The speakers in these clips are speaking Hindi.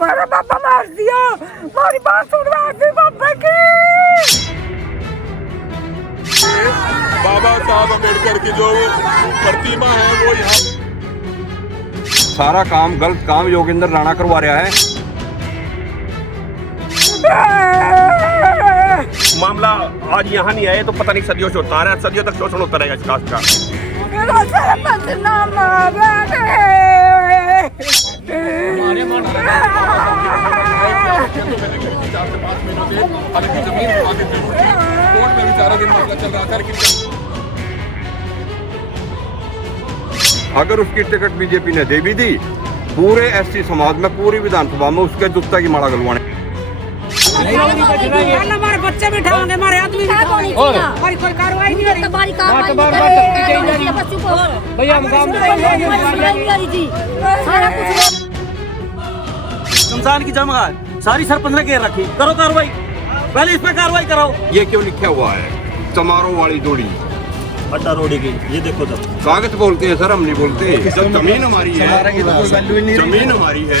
मेरा पापा मार दिया, मेरी बात सुनवा दी पापा की। बाबा साहब अम्बेडकर की जो प्रतिमा है वो यहाँ सारा काम गलत काम योगेंद्र राणा करवा रहा है। मामला आज यहाँ नहीं आए तो पता नहीं सदियों से होता आ रहा है, सदियों तक शोषण होता रहेगा इस कास्ट का। अगर उसकी टिकट बीजेपी ने दे भी दी, पूरे एसटी समाज में पूरी विधानसभा में उसके जूता की माला गलवाने। हमारे बच्चे बिठाओगे, हमारे आदमी बिठाओगे, हमारी कोई कार्रवाई नहीं हो रही। शमशान की जमात सारी सरपंच ने घेर रखी, करो कार्रवाई, पहले इस पे कार्रवाई कराओ। ये क्यों लिखा हुआ है समारोह वाली जोड़ी अड्डा रोडी की, ये देखो तो कागज बोलते हैं सर, हम नहीं बोलते। जब जमीन हमारी है, जमीन हमारी है।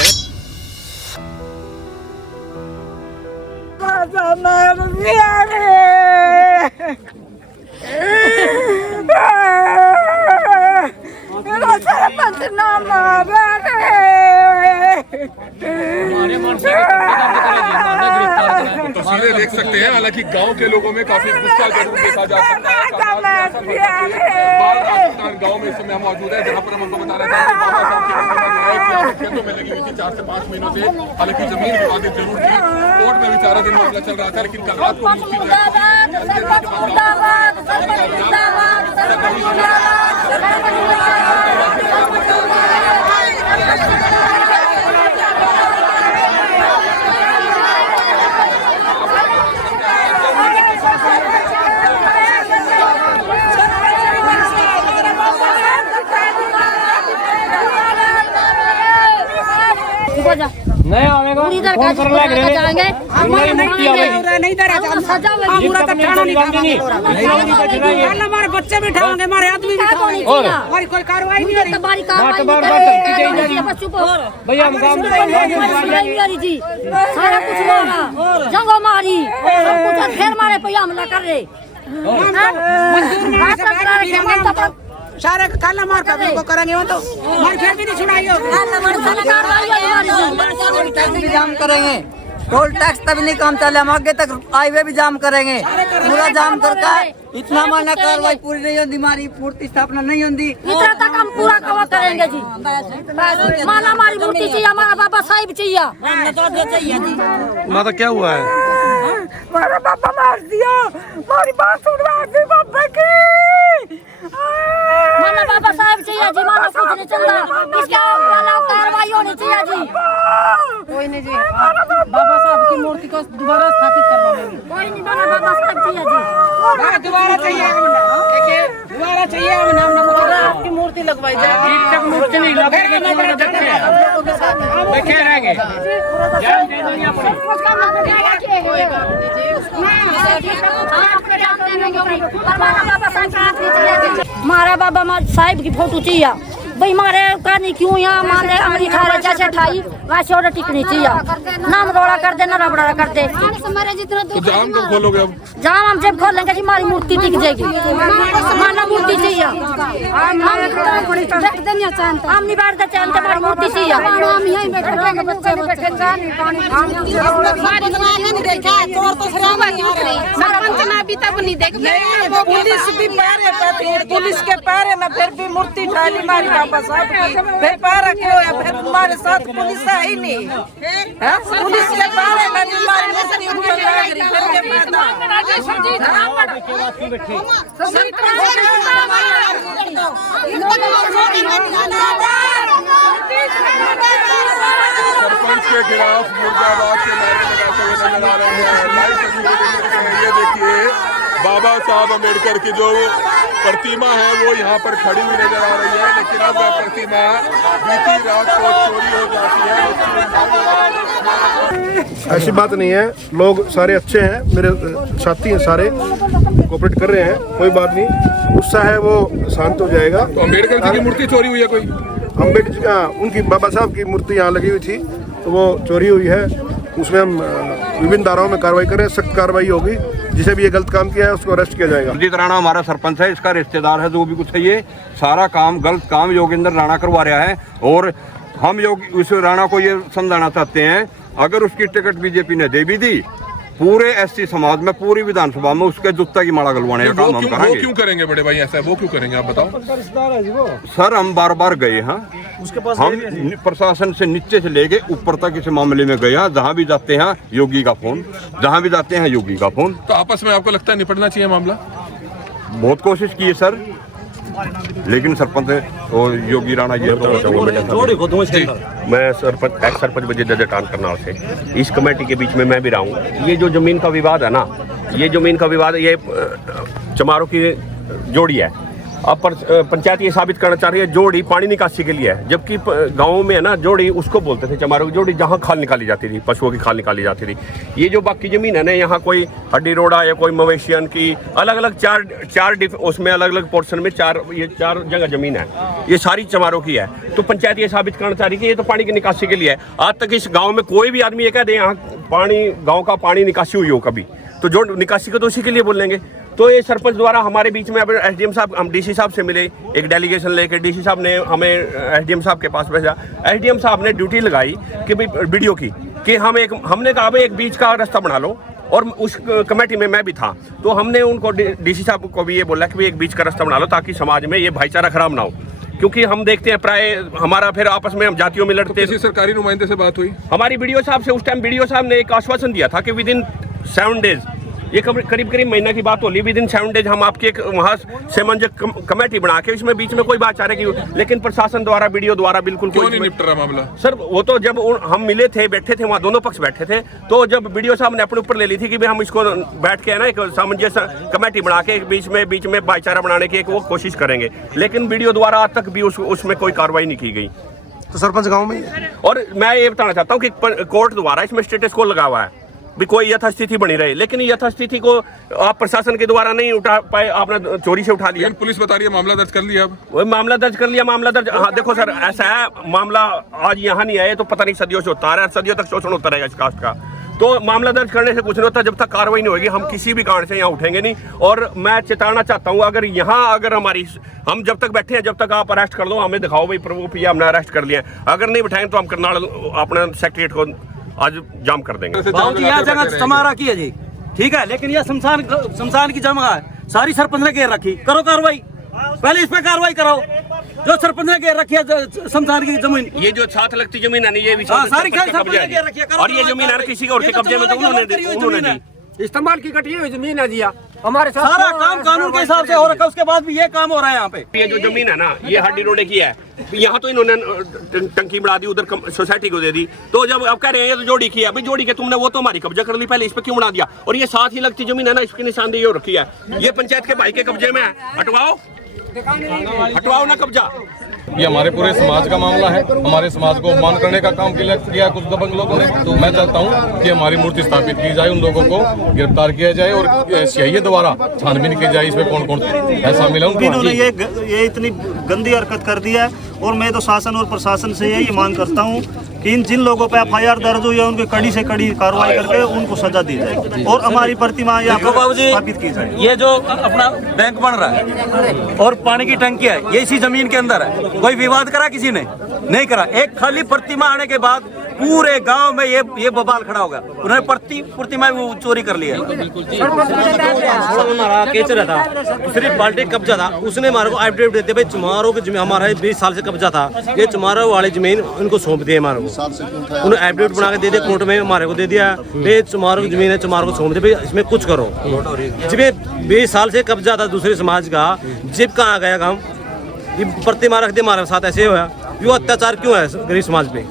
तस्वीरें देख सकते हैं, हालांकि गांव के लोगों में काफी गुस्सा जरूर देखा जा सकता है। गांव में इस समय हम मौजूद है, जहां पर हम आपको बता रहे थे बाबा साहब की खेतों में लगी हुई थी 4 से 5 महीनों से। हालांकि जमीन विवादित जरूर थी, कोर्ट में भी 4 दिन मामला चल रहा था, लेकिन कल रात को नहीं आवेगा, फोन कर लग रहे जाएंगे, हमारे बच्चे बिठाओगे, हमारे आदमी बिठाओगे, हमारी कोई कार्रवाई नहीं हो रही। भैया जी सारा कुछ होगा, जंगो मारी फिर मारे पे हमला कर रहे सारे काला मार कर को करेंगे, वो तो मार फिर भी नहीं छुड़ाइयो। जाम करेंगे, टोल टैक्स तभी नहीं काम चले, हम आगे तक हाईवे भी जाम करेंगे, पूरा जाम करके इतना माना कार्रवाई पूरी नहीं होती, हमारी मूर्ति स्थापना नहीं होती, इतना तक हम पूरा कवर करेंगे जी। माना हमारी मूर्ति चाहिए, हमारा बाबा साहिब चाहिए। माता क्या हुआ है? मेरा पापा मार दिया, मेरी बात सुनवा दी पापा की। माना बाबा साहब चाहिए जी, माना कुछ नहीं चलता, इसका वाला कार्रवाई होनी चाहिए जी। कोई नहीं जी, बाबा साहब की मूर्ति को दोबारा स्थापित करवाएंगे। कोई नहीं, माना बाबा साहब चाहिए जी, दोबारा चाहिए, दोबारा चाहिए, आपकी मूर्ति लगवाई जाए। तक मूर्ति नहीं लगेगी, बैठे रहेंगे। हमारा बाबा साहिब की फोटो चाहिए भाई, मारे करनी क्यों यहाँ मारे अमरी ठारे जैसे ठाई वैसे ऑर्डर टिकनी चाहिए, नाम रोड़ा कर दे, ना रबड़ा कर दे। तो जाम कब खोलोगे? अब जाम हम जब खोलेंगे जी हमारी मूर्ति टिक जाएगी, माना मूर्ति चाहिए, हम नहीं बैठते चाहते, हमारी मूर्ति चाहिए। पुलिस के पैरे में फिर भी मूर्ति डाली हमारी बाबा साहब की, फिर पैरा क्यों है? फिर तुम्हारे साथ पुलिस है ही नहीं, पुलिस के पैरे में तुम्हारी मूर्ति ऊपर लग रही, फिर के सरपंच के खिलाफ मुर्दाबाद के नारे लगाते हुए नजर आ रहे हैं। लाइव तस्वीरें देख रहे हैं, ये देखिए बाबा साहब अम्बेडकर की जो प्रतिमा है वो यहाँ पर खड़ी हुई नजर आ रही है, लेकिन अब वह प्रतिमा बीती रात को चोरी हो जाती है। ऐसी बात नहीं है, लोग सारे अच्छे हैं, मेरे साथी हैं, सारे कोऑपरेट कर रहे हैं, कोई बात नहीं, गुस्सा है वो शांत हो जाएगा। तो अम्बेडकर जी की मूर्ति चोरी हुई है कोई? अम्बेडकर उनकी बाबा साहब की मूर्ति यहाँ लगी हुई थी, वो चोरी हुई है उसमें हम विभिन्न धाराओं में कार्रवाई कर रहे हैं। सख्त कार्रवाई होगी, जिसे भी ये गलत काम किया है उसको अरेस्ट किया जाएगा। अजीत राणा हमारा सरपंच है, इसका रिश्तेदार है, जो भी कुछ है, ये सारा काम गलत काम योगेंद्र राणा करवा रहा है। और हम उस राणा को ये समझाना चाहते हैं, अगर उसकी टिकट बीजेपी ने दे भी दी, पूरे एसटी समाज में, पूरी विधानसभा में उसके जूता की माला गलवाने का काम हम करेंगे। वो क्यों करेंगे बड़े भाई ऐसा? वो क्यों करेंगे आप बताओ। सर हम बार बार गए हैं, हम प्रशासन से नीचे से लेके ऊपर तक इस मामले में गए हैं। जहाँ भी जाते हैं योगी का फोन, जहाँ भी जाते हैं योगी का फोन। तो आपस में आपको लगता है निपटना चाहिए मामला? बहुत कोशिश की है सर, लेकिन सरपंच और योगी राणा ये मैं सरपंच एक्स सरपंच बजे टान करनाल से इस कमेटी के बीच में मैं भी रहा हूँ। ये जो जमीन का विवाद है ना, ये जमीन का विवाद, ये चमारों की जोड़ी है। अब पंचायत ये साबित करना चाह रही है जोड़ी पानी निकासी के लिए है, जबकि गाँव में है ना जोड़ी उसको बोलते थे, चमारों की जोड़ी, जहाँ खाल निकाली जाती थी, पशुओं की खाल निकाली जाती थी। ये जो बाकी जमीन है ना, यहाँ कोई हड्डी रोड़ा या कोई मवेशियन की अलग अलग चार उसमें अलग अलग पोर्शन में चार जगह जमीन है, ये सारी चमारों की है। तो पंचायत ये साबित करना चाह रही है कि ये तो पानी की निकासी के लिए है। आज तक इस गाँव में कोई भी आदमी ये कह दे यहाँ पानी, गाँव का पानी निकासी हुई हो कभी, तो जो निकासी को तो उसी के लिए बोलेंगे। तो ये सरपंच द्वारा हमारे बीच में, अब एसडीएम साहब, हम डीसी साहब से मिले, एक डेलीगेशन लेके डीसी साहब ने हमें एसडीएम साहब के पास भेजा। एसडीएम साहब ने ड्यूटी लगाई कि भाई वीडियो की, कि हमने कहा भाई एक बीच का रास्ता बना लो, और उस कमेटी में मैं भी था। तो हमने उनको डीसी साहब को भी ये बोला कि भाई एक बीच का रास्ता बना लो, ताकि समाज में ये भाईचारा खराब ना हो। क्योंकि हम देखते हैं प्राय हमारा फिर आपस में हम जातियों में लड़ते। किसी सरकारी नुमाइंदे से बात हुई हमारी? बीडीओ साहब से उस टाइम बीडीओ साहब ने एक आश्वासन दिया था कि विद इन 7 डेज, ये करीब महीना की बात होली, विद इन 7 डेज हम आपकी एक वहाँ सामंजस्य कमेटी बना के इसमें बीच में कोई बात चाह रही की, लेकिन प्रशासन द्वारा, बीडीओ द्वारा बिल्कुल क्यों नहीं निपट रहा मामला? सर वो तो जब हम मिले थे, बैठे थे वहाँ, दोनों पक्ष बैठे थे, तो जब बीडीओ साहब ने अपने ऊपर ले ली थी कि भाई हम इसको बैठ के है ना एक सामंजस्य कमेटी बना के बीच में भाईचारा बनाने की एक वो कोशिश करेंगे, लेकिन बीडीओ द्वारा आज तक भी उसमें कोई कार्रवाई नहीं की गई। तो सरपंच गाँव में ही है। और मैं ये बताना चाहता हूँ कि कोर्ट द्वारा इसमें स्टेटस को लगा हुआ है भी कोई यथास्थिति बनी रहे, लेकिन यथास्थिति को आप प्रशासन के द्वारा नहीं उठा पाए, आपने चोरी से उठा लिया। पुलिस बता रही है मामला दर्ज कर लिया। अब वो मामला दर्ज कर लिया, मामला दर्ज। हाँ देखो सर, ऐसा है, मामला आज यहाँ नहीं आए तो पता नहीं सदियों से होता आ रहा है, सदियों तक शोषण होता रहेगा इस कास्ट का। तो मामला दर्ज करने से कुछ नहीं होता, जब तक कार्रवाई नहीं होगी हम किसी भी कारण से यहाँ उठेंगे नहीं। और मैं चेताना चाहता हूँ, अगर हम जब तक बैठे हैं, जब तक आप अरेस्ट कर लो, हमें दिखाओ भाई प्रभु पिया हमने अरेस्ट कर लिया, अगर नहीं बिठाएंगे तो हम करनाल अपने सेक्रेटरीट को आज जाम कर देंगे। यह जगह समारा की है जी, ठीक है, लेकिन यह शमशान की जगह है, सारी सरपंच ने घेर रखी। करो कार्रवाई, पहले इस पे कार्रवाई करो। जो सरपंच ने घेर रखी है शमशान की जमीन, ये जो साथ लगती जमीन है, ये भी सारी सरपंच ने घेर रखी है। और ये जमीन है किसी और के कब्जे में, तो उन्होंने इस्तेमाल की कटी हुई जमीन है जी। हमारे सारा काम कानून के हिसाब से हो रखा है, उसके बाद भी ये काम हो रहा है यहाँ पे। ये जो जमीन है ना, ये हड्डी रोडे की है, यहाँ तो इन्होंने टंकी बढ़ा दी, उधर सोसाइटी को दे दी। तो जब अब कह रहे हैं ये तो जोड़ी की है, भाई जोड़ी के तुमने वो तो हमारी कब्जा कर ली, पहले इस पे क्यों बना दिया? और ये साथ ही लगती जमीन है ना, इसकी निशानदेही हो रखी है, ये पंचायत के भाई के कब्जे में है, हटवाओ ना कब्जा। ये हमारे पूरे समाज का मामला है, हमारे समाज को अपमान करने का काम किया कुछ दबंग लोगों ने। तो मैं चाहता हूँ कि हमारी मूर्ति स्थापित की जाए, उन लोगों को गिरफ्तार किया जाए और सीआईए द्वारा छानबीन की जाए, इसमें कौन कौन है शामिल है। इन्होंने ये इतनी गंदी हरकत कर दिया है, और मैं तो शासन और प्रशासन से यही मांग करता हूँ कि जिन लोगों पे एफआईआर दर्ज हुई है उनकी कड़ी से कड़ी कार्रवाई करके उनको सजा दी जाए, और हमारी प्रतिमा स्थापित की जाए। ये जो अपना बैंक बन रहा है और पानी की टंकी है, ये इसी जमीन के अंदर है। कोई विवाद करा किसी ने? नहीं करा। एक खाली प्रतिमा आने के बाद पूरे गांव में ये बवाल खड़ा हो गया। उन्होंने प्रतिमा चोरी कर लिया। हमारा केचरा था, सिर्फ बाल्टी कब्जा था, उसने हमारे को एफिडेविट देते भाई चमारों की जमीन हमारा 20 साल से कब्जा था, ये चमारों वाली जमीन उनको सौंप दी हमारे को। उन्होंने एफिडेविट बना के दे दिया, कोर्ट में हमारे को दे दिया, भाई चमारों की जमीन है, चमारों को सौंप दे, भाई इसमें कुछ करो। जब 20 साल से कब्जा था दूसरे समाज का, जब कहाँ गया काम, ये प्रतिमा रख दी हमारे साथ, ऐसे हुआ। ये अत्याचार क्यों है गरीब समाज पे?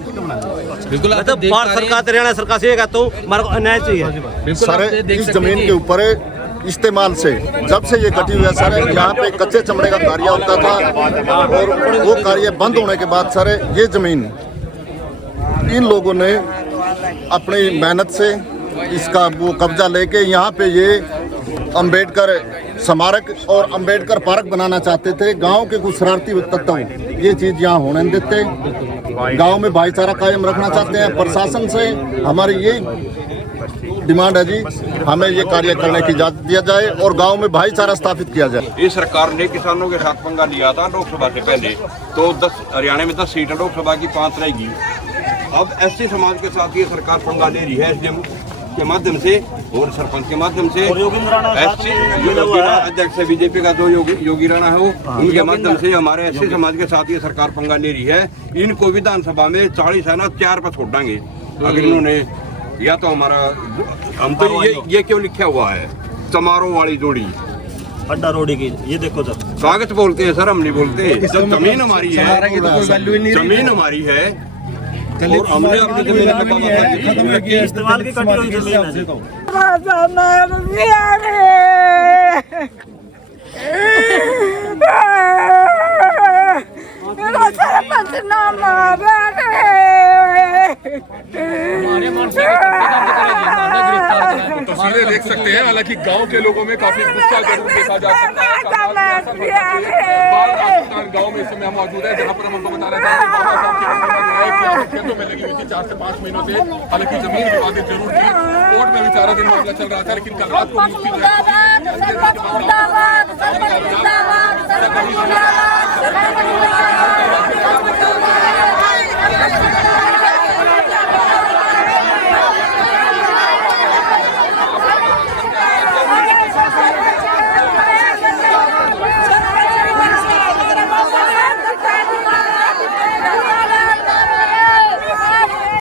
बिल्कुल। तो भारत सरकार, हरियाणा सरकार से कहता हूँ हमारे को अन्याय चाहिए। सारे इस जमीन के ऊपर इस्तेमाल से, जब से ये कटी हुई है सर, यहाँ पे कच्चे चमड़े का कार्य होता था, और वो कार्य बंद होने के बाद सर ये जमीन इन लोगों ने अपनी मेहनत से इसका वो कब्जा लेके यहाँ पे ये अंबेडकर स्मारक और अंबेडकर पार्क बनाना चाहते थे। गांव के कुछ शरारती तत्व ये चीज यहाँ होने नहीं देते। गांव में भाईचारा कायम रखना चाहते हैं। प्रशासन से हमारी ये डिमांड है जी, हमें ये कार्य करने की इजाजत दिया जाए और गांव में भाईचारा स्थापित किया जाए। इस सरकार ने किसानों के साथ पंगा लिया था लोकसभा से पहले, तो 10 हरियाणा में 10 सीटें लोकसभा की 5 रहेगी। अब एससी समाज के साथ ये सरकार पंगा ले रही है एसडीएम के माध्यम से और सरपंच के माध्यम से। एससी अध्यक्ष है बीजेपी का जो योगी राणा है वो, उनके माध्यम से हमारे एससी समाज के साथ ये सरकार पंगा ले रही है। इनको विधानसभा में 40 है ना 4 पर छोड़ देंगे अगर इन्होंने, या तो हमारा हम तो ये क्यों लिखा हुआ है समारोह वाली जोड़ी अड्डा रोडी की, ये देखो सर कागज बोलते हैं सर, हम नहीं बोलते। जब जमीन हमारी है, जमीन हमारी है और हमने अपनी जमीन इस्तेमाल की कटी हुई जमीन तस्वीरें देख सकते हैं। हालांकि गांव के लोगों में काफी गुस्सा जरूर देखा जा सकता है। गांव में इस समय हम मौजूद है जहां पर हम उनको बता रहे थे खेतों में लगी हुई थी 4 से 5 महीनों से। हालांकि जमीन विवादित जरूर थी, कोर्ट में भी 4 दिन मामला चल रहा था, लेकिन कल रात को